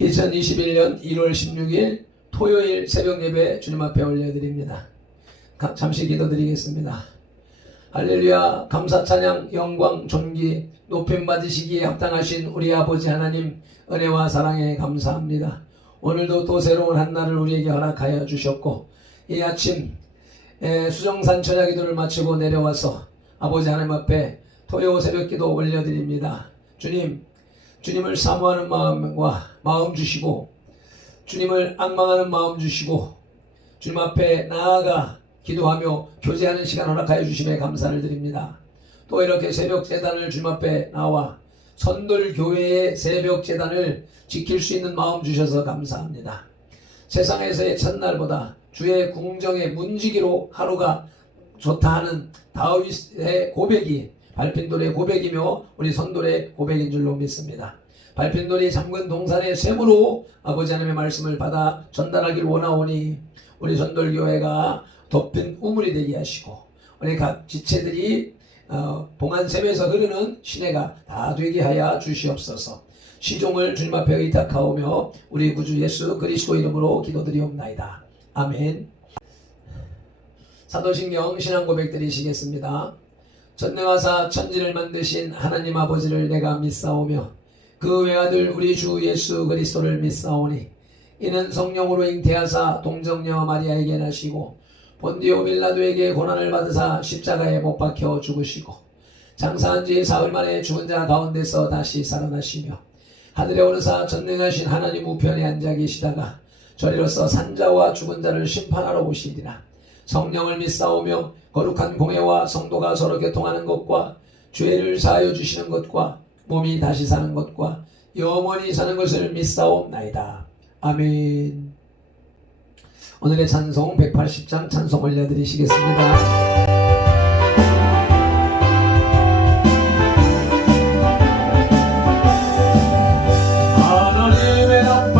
2021년 1월 16일 토요일 새벽 예배 주님 앞에 올려드립니다. 잠시 기도드리겠습니다. 할렐루야. 감사 찬양 영광 존귀 높임 받으시기에 합당하신 우리 아버지 하나님 은혜와 사랑에 감사합니다. 오늘도 또 새로운 한날을 우리에게 허락하여 주셨고 이 아침 수정산 처자기도를 마치고 내려와서 아버지 하나님 앞에 토요 새벽기도 올려드립니다. 주님을 사모하는 마음 주시고 주님을 앙망하는 마음 주시고 주님 앞에 나아가 기도하며 교제하는 시간 허락하여 주심에 감사를 드립니다. 또 이렇게 새벽 제단을 주님 앞에 나와 선돌교회의 새벽 제단을 지킬 수 있는 마음 주셔서 감사합니다. 세상에서의 첫날보다 주의 궁정의 문지기로 하루가 좋다 하는 다윗의 고백이 발핀돌의 고백이며 우리 선돌의 고백인 줄로 믿습니다. 발핀돌이 잠근 동산의 샘으로 아버지 하나님의 말씀을 받아 전달하길 원하오니 우리 선돌교회가 덮인 우물이 되게 하시고 우리 각 지체들이 봉안샘에서 흐르는 시내가 다 되게 하여 주시옵소서. 시종을 주님 앞에 의탁하오며 우리 구주 예수 그리스도 이름으로 기도드리옵나이다. 아멘. 사도신경 신앙고백 드리시겠습니다. 전능하사 천지를 만드신 하나님 아버지를 내가 믿사오며 그 외아들 우리 주 예수 그리스도를 믿사오니 이는 성령으로 잉태하사 동정녀 마리아에게 나시고 본디오 빌라도에게 고난을 받으사 십자가에 못 박혀 죽으시고 장사한 지 사흘 만에 죽은 자 가운데서 다시 살아나시며 하늘에 오르사 전능하신 하나님 우편에 앉아 계시다가 저리로서 산자와 죽은 자를 심판하러 오시리라. 성령을 믿사오며 거룩한 공회와 성도가 서로 교통하는 것과 죄를 사하여 주시는 것과 몸이 다시 사는 것과 영원히 사는 것을 믿사옵나이다. 아멘. 오늘의 찬송 180장 찬송 올려드리시겠습니다.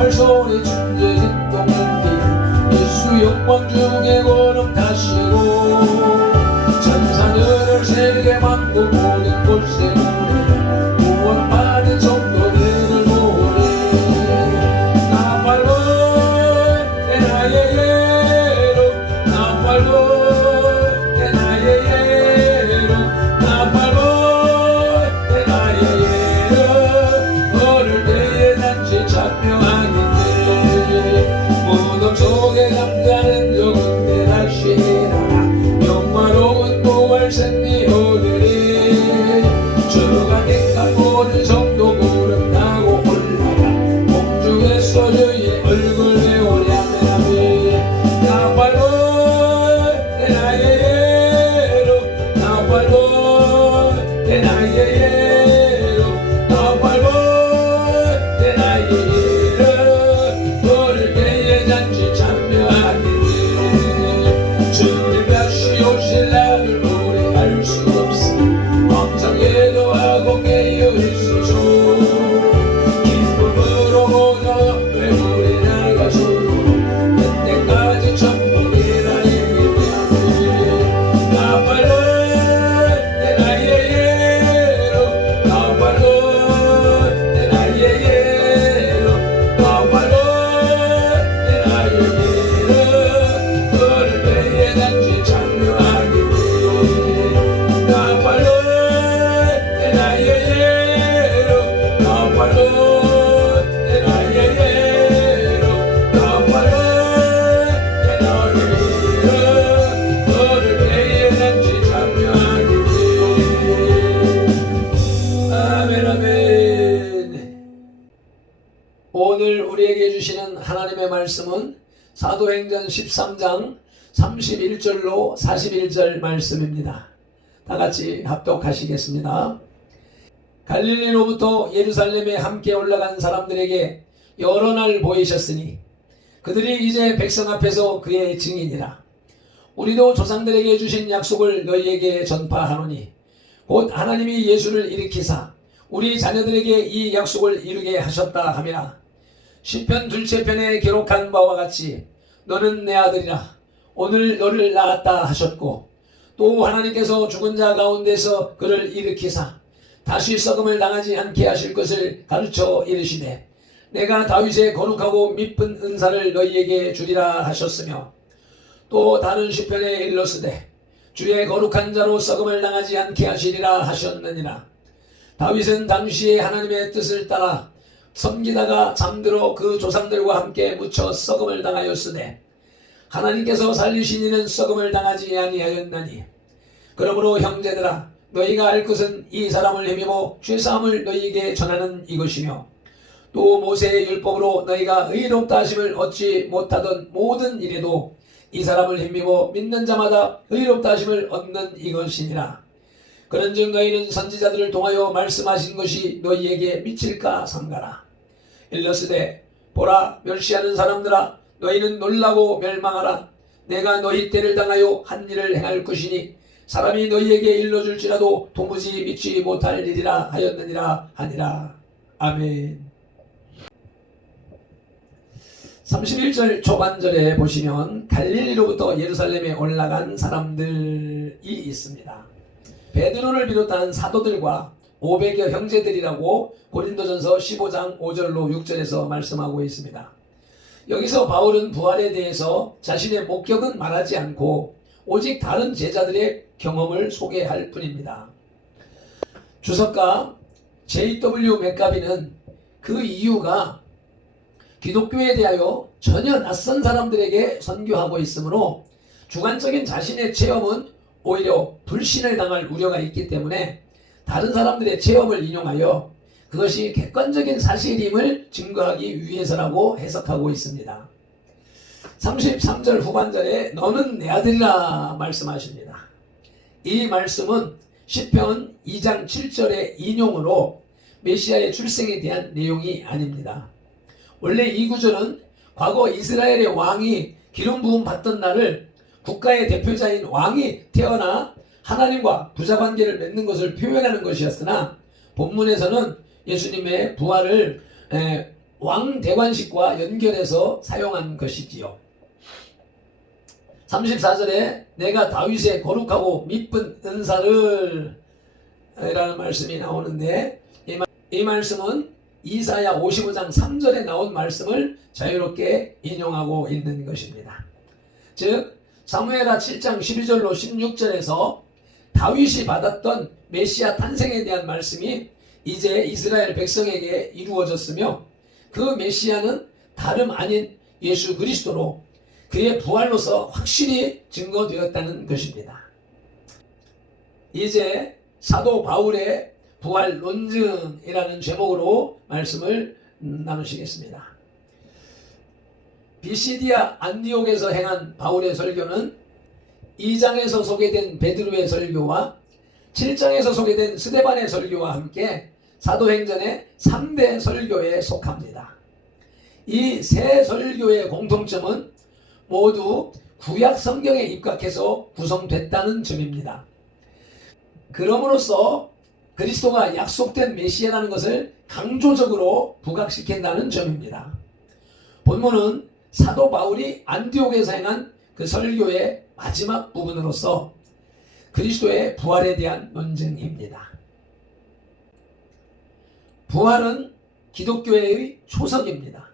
소리 춘제 진동을 띠 예수 영광 중에 거룩 타시고 천사들을 세계 만국 모든 곳에 모래 구원받은 성도들을 모래 나 팔고 내 나의 예로 나 팔고 내 나의 예로 나 팔고 내 나의 예로 어릴 때의 단지 찬명하니 무덤 속에 잠자는 적은데 다시 일어나 영화로운 부활 승리 오늘이 주가 내가 모든 성도 구름 타고 올라가 공중에서 주의 얼굴 배우랴 나 팔고 내 나의 예로 나 팔고 내 나의 예로 나 팔고 내 나의 예로 어릴 때의 잔치 참여하니 주님 다시 오실 날을 오래 알 수 없어 항상 예도하고 깨어 있으소 기쁨으로 모여 외물이 나가소로 그때까지 천국이라 얘기하네 나 팔고 내 나의 예로 나 팔고 내 나의 예로 나 팔고 내 나의 예로 어릴 때의 단지 참여하기 나 팔고 내 나의 예로 나 팔고 내 나의 예로 나 팔고 내 나의 예로 어릴 때의 단지 참여하기 아멘 아멘. 오늘 우리에게 주시는 하나님의 말씀은 사도행전 13장 31절로 41절 말씀입니다. 다같이 합독하시겠습니다. 갈릴리로부터 예루살렘에 함께 올라간 사람들에게 여러 날 보이셨으니 그들이 이제 백성 앞에서 그의 증인이라. 우리도 조상들에게 주신 약속을 너희에게 전파하노니 곧 하나님이 예수를 일으키사 우리 자녀들에게 이 약속을 이루게 하셨다 하며 시편 둘째 편에 기록한 바와 같이 너는 내 아들이라 오늘 너를 낳았다 하셨고 또 하나님께서 죽은 자 가운데서 그를 일으키사 다시 썩음을 당하지 않게 하실 것을 가르쳐 이르시되 내가 다윗의 거룩하고 미쁜 은사를 너희에게 주리라 하셨으며 또 다른 시편에 일렀으되 주의 거룩한 자로 썩음을 당하지 않게 하시리라 하셨느니라. 다윗은 당시에 하나님의 뜻을 따라 섬기다가 잠들어 그 조상들과 함께 묻혀 썩음을 당하였으되 하나님께서 살리신 이는 썩음을 당하지 아니하였나니 그러므로 형제들아 너희가 알 것은 이 사람을 힘입어 죄사함을 너희에게 전하는 이것이며 또 모세의 율법으로 너희가 의롭다 하심을 얻지 못하던 모든 일에도 이 사람을 힘입어 믿는 자마다 의롭다 하심을 얻는 이것이니라. 그런즉 너희는 선지자들을 통하여 말씀하신 것이 너희에게 미칠까 삼가라. 일러스되 보라 멸시하는 사람들아 너희는 놀라고 멸망하라. 내가 너희 때를 당하여 한 일을 행할 것이니 사람이 너희에게 일러줄지라도 도무지 믿지 못할 일이라 하였느니라 하니라. 아멘. 31절 초반절에 보시면 갈릴리로부터 예루살렘에 올라간 사람들이 있습니다. 베드로를 비롯한 사도들과 500여 형제들이라고 고린도전서 15장 5절로 6절에서 말씀하고 있습니다. 여기서 바울은 부활에 대해서 자신의 목격은 말하지 않고 오직 다른 제자들의 경험을 소개할 뿐입니다. 주석가 J.W. 맥가비는 그 이유가 기독교에 대하여 전혀 낯선 사람들에게 선교하고 있으므로 주관적인 자신의 체험은 오히려 불신을 당할 우려가 있기 때문에 다른 사람들의 체험을 인용하여 그것이 객관적인 사실임을 증거하기 위해서라고 해석하고 있습니다. 33절 후반절에 너는 내 아들이라 말씀하십니다. 이 말씀은 시편 2장 7절의 인용으로 메시아의 출생에 대한 내용이 아닙니다. 원래 이 구절은 과거 이스라엘의 왕이 기름 부음 받던 날을 국가의 대표자인 왕이 태어나 하나님과 부자관계를 맺는 것을 표현하는 것이었으나 본문에서는 예수님의 부활을 왕대관식과 연결해서 사용한 것이지요. 34절에 내가 다윗의 거룩하고 미쁜 은사를 라는 말씀이 나오는데 이 말씀은 이사야 55장 3절에 나온 말씀을 자유롭게 인용하고 있는 것입니다. 즉 사무엘하 7장 12절로 16절에서 다윗이 받았던 메시아 탄생에 대한 말씀이 이제 이스라엘 백성에게 이루어졌으며 그 메시아는 다름 아닌 예수 그리스도로 그의 부활로서 확실히 증거되었다는 것입니다. 이제 사도 바울의 부활 논증이라는 제목으로 말씀을 나누시겠습니다. 비시디아 안디옥에서 행한 바울의 설교는 2장에서 소개된 베드로의 설교와 7장에서 소개된 스데반의 설교와 함께 사도행전의 3대 설교에 속합니다. 이 세 설교의 공통점은 모두 구약 성경에 입각해서 구성됐다는 점입니다. 그럼으로써 그리스도가 약속된 메시아라는 것을 강조적으로 부각시킨다는 점입니다. 본문은 사도 바울이 안디옥에서 행한 그 설교의 마지막 부분으로서 그리스도의 부활에 대한 논증입니다. 부활은 기독교의 초석입니다.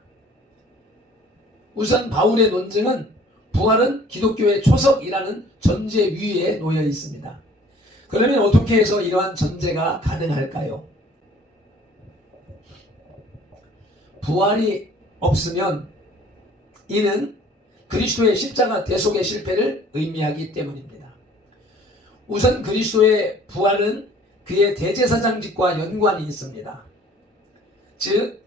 우선 바울의 논증은 부활은 기독교의 초석이라는 전제 위에 놓여 있습니다. 그러면 어떻게 해서 이러한 전제가 가능할까요? 부활이 없으면 이는 그리스도의 십자가 대속의 실패를 의미하기 때문입니다. 우선 그리스도의 부활은 그의 대제사장직과 연관이 있습니다. 즉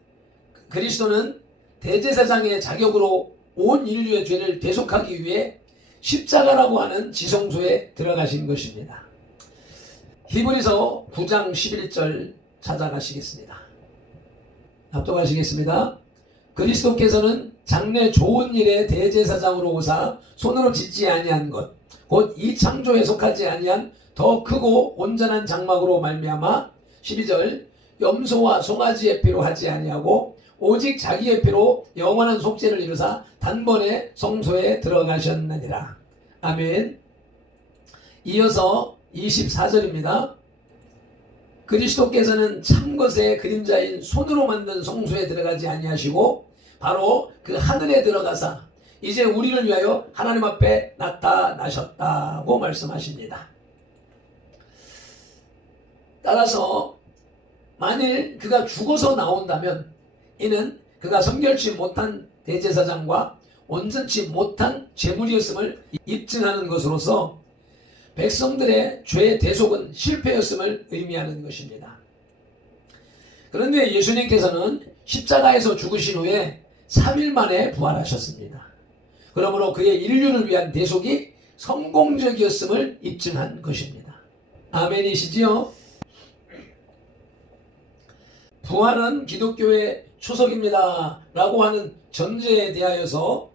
그리스도는 대제사장의 자격으로 온 인류의 죄를 대속하기 위해 십자가라고 하는 지성소에 들어가신 것입니다. 히브리서 9장 11절 찾아가시겠습니다. 합독하시겠습니다. 그리스도께서는 장래 좋은 일의 대제사장으로 오사 손으로 짓지 아니한 것 곧 이 창조에 속하지 아니한 더 크고 온전한 장막으로 말미암아 12절 염소와 송아지의 피로 하지 아니하고 오직 자기의 피로 영원한 속죄를 이루사 단번에 성소에 들어가셨느니라. 아멘. 이어서 24절입니다. 그리스도께서는 참것의 그림자인 손으로 만든 성소에 들어가지 아니하시고 바로 그 하늘에 들어가사 이제 우리를 위하여 하나님 앞에 나타나셨다고 말씀하십니다. 따라서 만일 그가 죽어서 나온다면 이는 그가 성결치 못한 대제사장과 온전치 못한 제물이었음을 입증하는 것으로서 백성들의 죄 대속은 실패였음을 의미하는 것입니다. 그런데 예수님께서는 십자가에서 죽으신 후에 3일 만에 부활하셨습니다. 그러므로 그의 인류를 위한 대속이 성공적이었음을 입증한 것입니다. 아멘이시지요? 부활은 기독교의 초석입니다 라고 하는 전제에 대하여서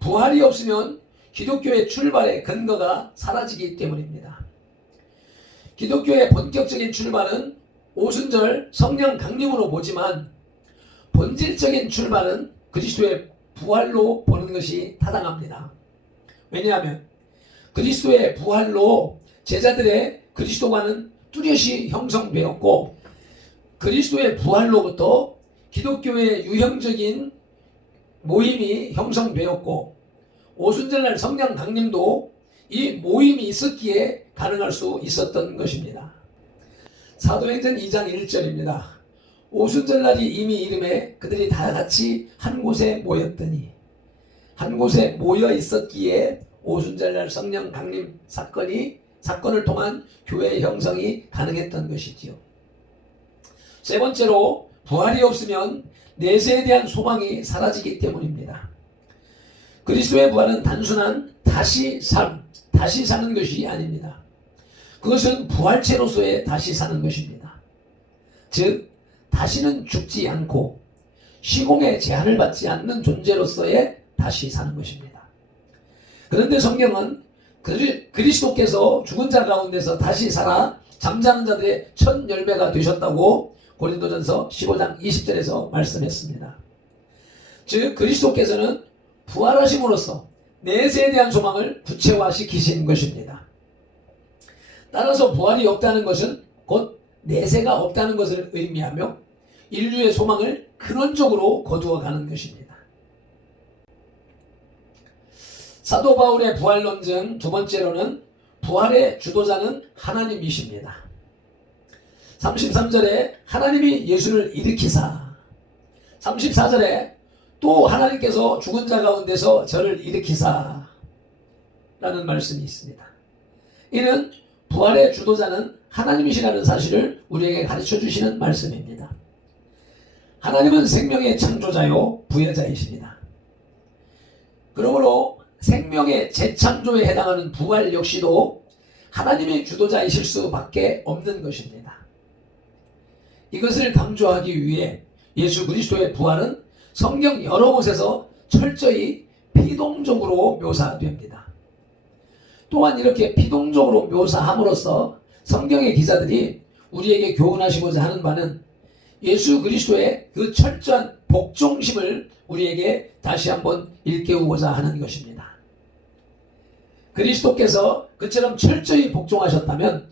부활이 없으면 기독교의 출발의 근거가 사라지기 때문입니다. 기독교의 본격적인 출발은 오순절 성령 강림으로 보지만 본질적인 출발은 그리스도의 부활로 보는 것이 타당합니다. 왜냐하면 그리스도의 부활로 제자들의 그리스도와는 뚜렷이 형성되었고 그리스도의 부활로부터 기독교의 유형적인 모임이 형성되었고 오순절날 성령 강림도 이 모임이 있었기에 가능할 수 있었던 것입니다. 사도행전 2장 1절입니다. 오순절날이 이미 이름에 그들이 다 같이 한 곳에 모였더니 한 곳에 모여 있었기에 오순절날 성령 강림 사건을 통한 교회 형성이 가능했던 것이지요. 세 번째로 부활이 없으면 내세에 대한 소망이 사라지기 때문입니다. 그리스도의 부활은 단순한 다시 사는 것이 아닙니다. 그것은 부활체로서의 다시 사는 것입니다. 즉 다시는 죽지 않고 시공의 제한을 받지 않는 존재로서의 다시 사는 것입니다. 그런데 성경은 그리스도께서 죽은 자 가운데서 다시 살아 잠자는 자들의 첫 열매가 되셨다고 고린도전서 15장 20절에서 말씀했습니다. 즉 그리스도께서는 부활하심으로써 내세에 대한 소망을 구체화시키신 것입니다. 따라서 부활이 없다는 것은 곧 내세가 없다는 것을 의미하며 인류의 소망을 근원적으로 거두어가는 것입니다. 사도 바울의 부활 논증 두 번째로는 부활의 주도자는 하나님이십니다. 33절에 하나님이 예수를 일으키사 34절에 또 하나님께서 죽은 자 가운데서 저를 일으키사 라는 말씀이 있습니다. 이는 부활의 주도자는 하나님이시라는 사실을 우리에게 가르쳐 주시는 말씀입니다. 하나님은 생명의 창조자요 부여자이십니다. 그러므로 생명의 재창조에 해당하는 부활 역시도 하나님이 주도자이실 수밖에 없는 것입니다. 이것을 강조하기 위해 예수 그리스도의 부활은 성경 여러 곳에서 철저히 피동적으로 묘사됩니다. 또한 이렇게 피동적으로 묘사함으로써 성경의 기자들이 우리에게 교훈하시고자 하는 바는 예수 그리스도의 그 철저한 복종심을 우리에게 다시 한번 일깨우고자 하는 것입니다. 그리스도께서 그처럼 철저히 복종하셨다면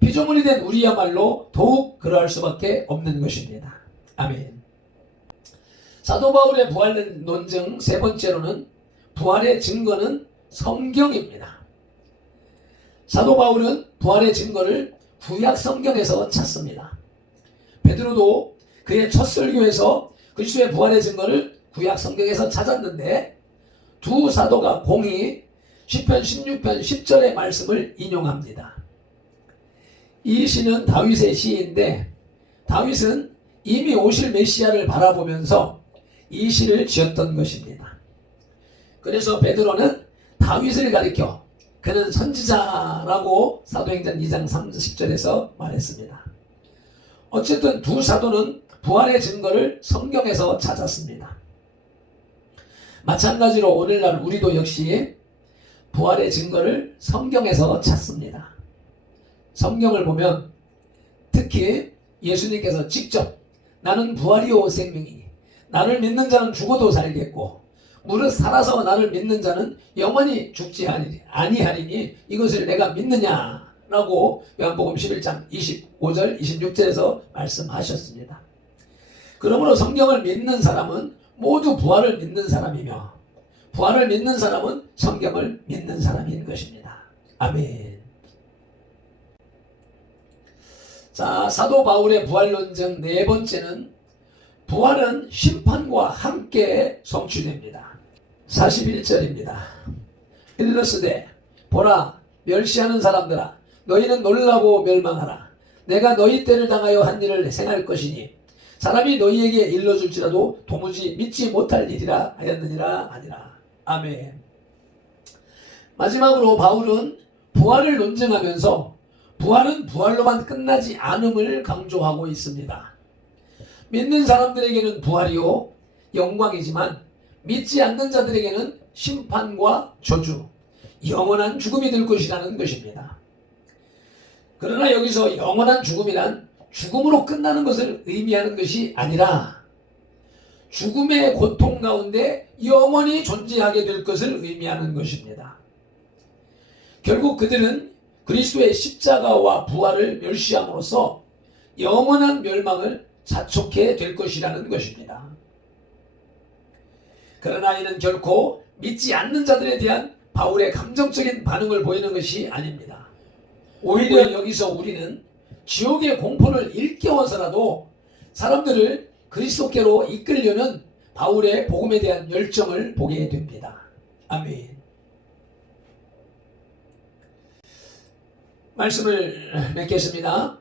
피조물이 된 우리야말로 더욱 그러할 수밖에 없는 것입니다. 아멘. 사도 바울의 부활 논증 세 번째로는 부활의 증거는 성경입니다. 사도 바울은 부활의 증거를 구약 성경에서 찾습니다. 베드로도 그의 첫 설교에서 그리스도의 부활의 증거를 구약 성경에서 찾았는데 두 사도가 공히 시편 16편 10절의 말씀을 인용합니다. 이 시는 다윗의 시인데 다윗은 이미 오실 메시아를 바라보면서 이 시를 지었던 것입니다. 그래서 베드로는 다윗을 가리켜 그는 선지자라고 사도행전 2장 30절에서 말했습니다. 어쨌든 두 사도는 부활의 증거를 성경에서 찾았습니다. 마찬가지로 오늘날 우리도 역시 부활의 증거를 성경에서 찾습니다. 성경을 보면 특히 예수님께서 직접 나는 부활이요 생명이니 나를 믿는 자는 죽어도 살겠고 무릇 살아서 나를 믿는 자는 영원히 죽지 아니하리니 이것을 내가 믿느냐 라고 요한복음 11장 25절 26절에서 말씀하셨습니다. 그러므로 성경을 믿는 사람은 모두 부활을 믿는 사람이며 부활을 믿는 사람은 성경을 믿는 사람인 것입니다. 아멘. 자, 사도 바울의 부활 논증 네 번째는 부활은 심판과 함께 성취됩니다. 41절입니다. 일러스되 보라 멸시하는 사람들아 너희는 놀라고 멸망하라. 내가 너희 때를 당하여 한 일을 행할 것이니 사람이 너희에게 일러줄지라도 도무지 믿지 못할 일이라 하였느니라 하니라. 아멘. 마지막으로 바울은 부활을 논증하면서 부활은 부활로만 끝나지 않음을 강조하고 있습니다. 믿는 사람들에게는 부활이요 영광이지만 믿지 않는 자들에게는 심판과 저주, 영원한 죽음이 될 것이라는 것입니다. 그러나 여기서 영원한 죽음이란 죽음으로 끝나는 것을 의미하는 것이 아니라 죽음의 고통 가운데 영원히 존재하게 될 것을 의미하는 것입니다. 결국 그들은 그리스도의 십자가와 부활을 멸시함으로써 영원한 멸망을 자촉해 될 것이라는 것입니다. 그러나 이는 결코 믿지 않는 자들에 대한 바울의 감정적인 반응을 보이는 것이 아닙니다. 오히려 여기서 우리는 지옥의 공포를 일깨워서라도 사람들을 그리스도께로 이끌려는 바울의 복음에 대한 열정을 보게 됩니다. 아멘. 말씀을 맺겠습니다.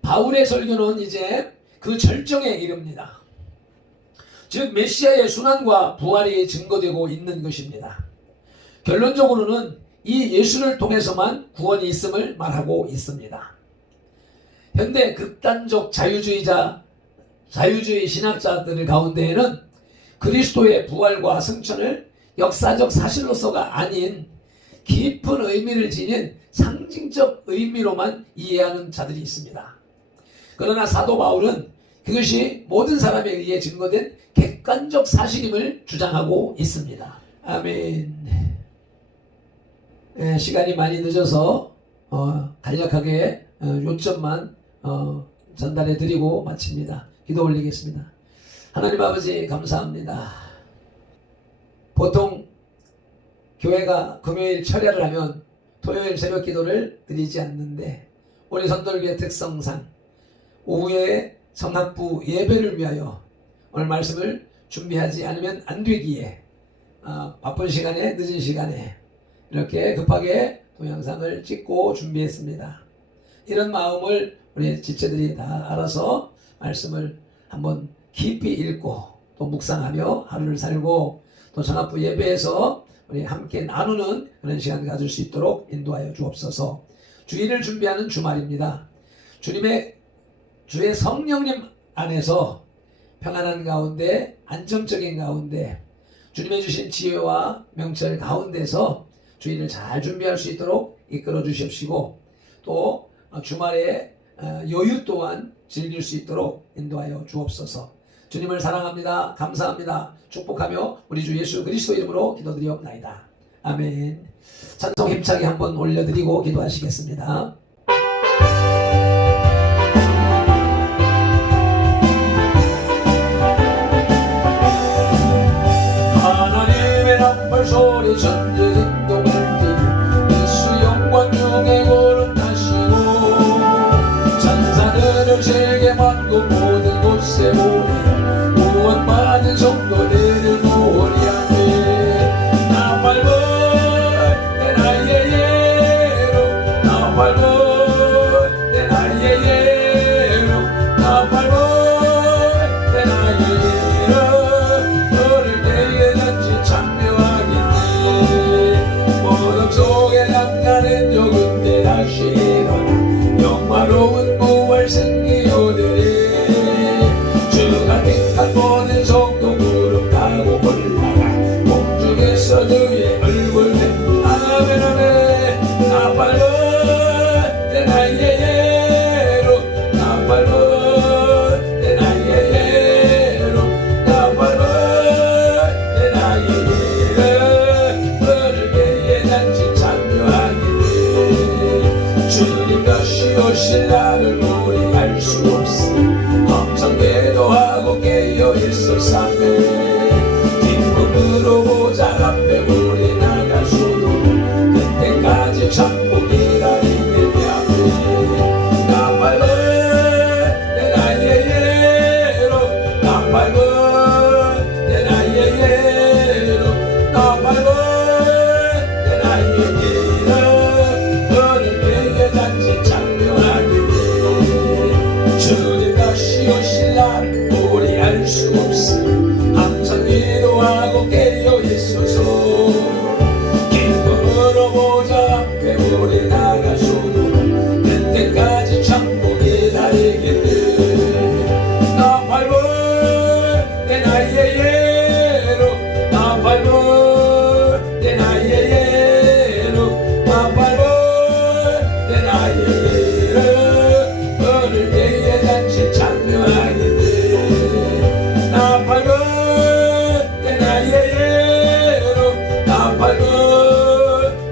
바울의 설교는 이제 그 절정에 이릅니다. 즉 메시아의 순환과 부활이 증거되고 있는 것입니다. 결론적으로는 이 예수를 통해서만 구원이 있음을 말하고 있습니다. 현대 극단적 자유주의 신학자들 가운데에는 그리스도의 부활과 승천을 역사적 사실로서가 아닌 깊은 의미를 지닌 상징적 의미로만 이해하는 자들이 있습니다. 그러나 사도 바울은 그것이 모든 사람에 의해 증거된 객관적 사실임을 주장하고 있습니다. 아멘. 시간이 많이 늦어서 간략하게 요점만 전달해 드리고 마칩니다. 기도 올리겠습니다. 하나님 아버지 감사합니다. 보통 교회가 금요일 철야를 하면 토요일 새벽 기도를 드리지 않는데 우리 선돌교의 특성상 오후에 성학부 예배를 위하여 오늘 말씀을 준비하지 않으면 안 되기에 바쁜 시간에 늦은 시간에 이렇게 급하게 동영상을 찍고 준비했습니다. 이런 마음을 우리 지체들이 다 알아서 말씀을 한번 깊이 읽고 또 묵상하며 하루를 살고 또 성학부 예배에서 우리 함께 나누는 그런 시간을 가질 수 있도록 인도하여 주옵소서. 주일을 준비하는 주말입니다. 주의 성령님 안에서 평안한 가운데 안정적인 가운데 주님의 주신 지혜와 명철 가운데서 주일을 잘 준비할 수 있도록 이끌어 주십시고 또 주말에 여유 또한 즐길 수 있도록 인도하여 주옵소서. 주님을 사랑합니다. 감사합니다. 축복하며 우리 주 예수 그리스도 이름으로 기도드리옵나이다. 아멘. 찬송 힘차게 한번 올려드리고 기도하시겠습니다. 하나님의 나팔 소리 전쟁 동을 뛰며 예수 영광 중에 거룩하시고 천사들을 세계 만국 모든 곳에 오리라 구원받은 성도들을 노래하네. 나 밟은 내 나의 예로 나 밟은 내 나의 예로 나 밟은 내 나의 예로 어릴 때에 든지 참여하겠네. 하고 깨어 있어서 기쁨으로 보자 배불리 나가소도 그때까지 천국이 나에게는 나 밟은 내 나이의 예로 나 밟은 내 나이의 예로 나 밟은 내 나이의 예로 어릴 때의 잔치 참여하겠네 나 밟은 내 나이의 예로 나 밟은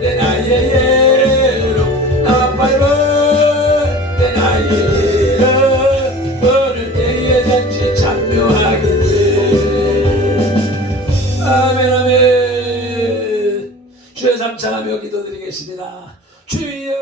내 나이의 예로 나 밟은 내 나이의 예로 어릴 때의 잔치 참여하겠네 아멘 아멘 주의 삼창하며 기도드리겠습니다 주여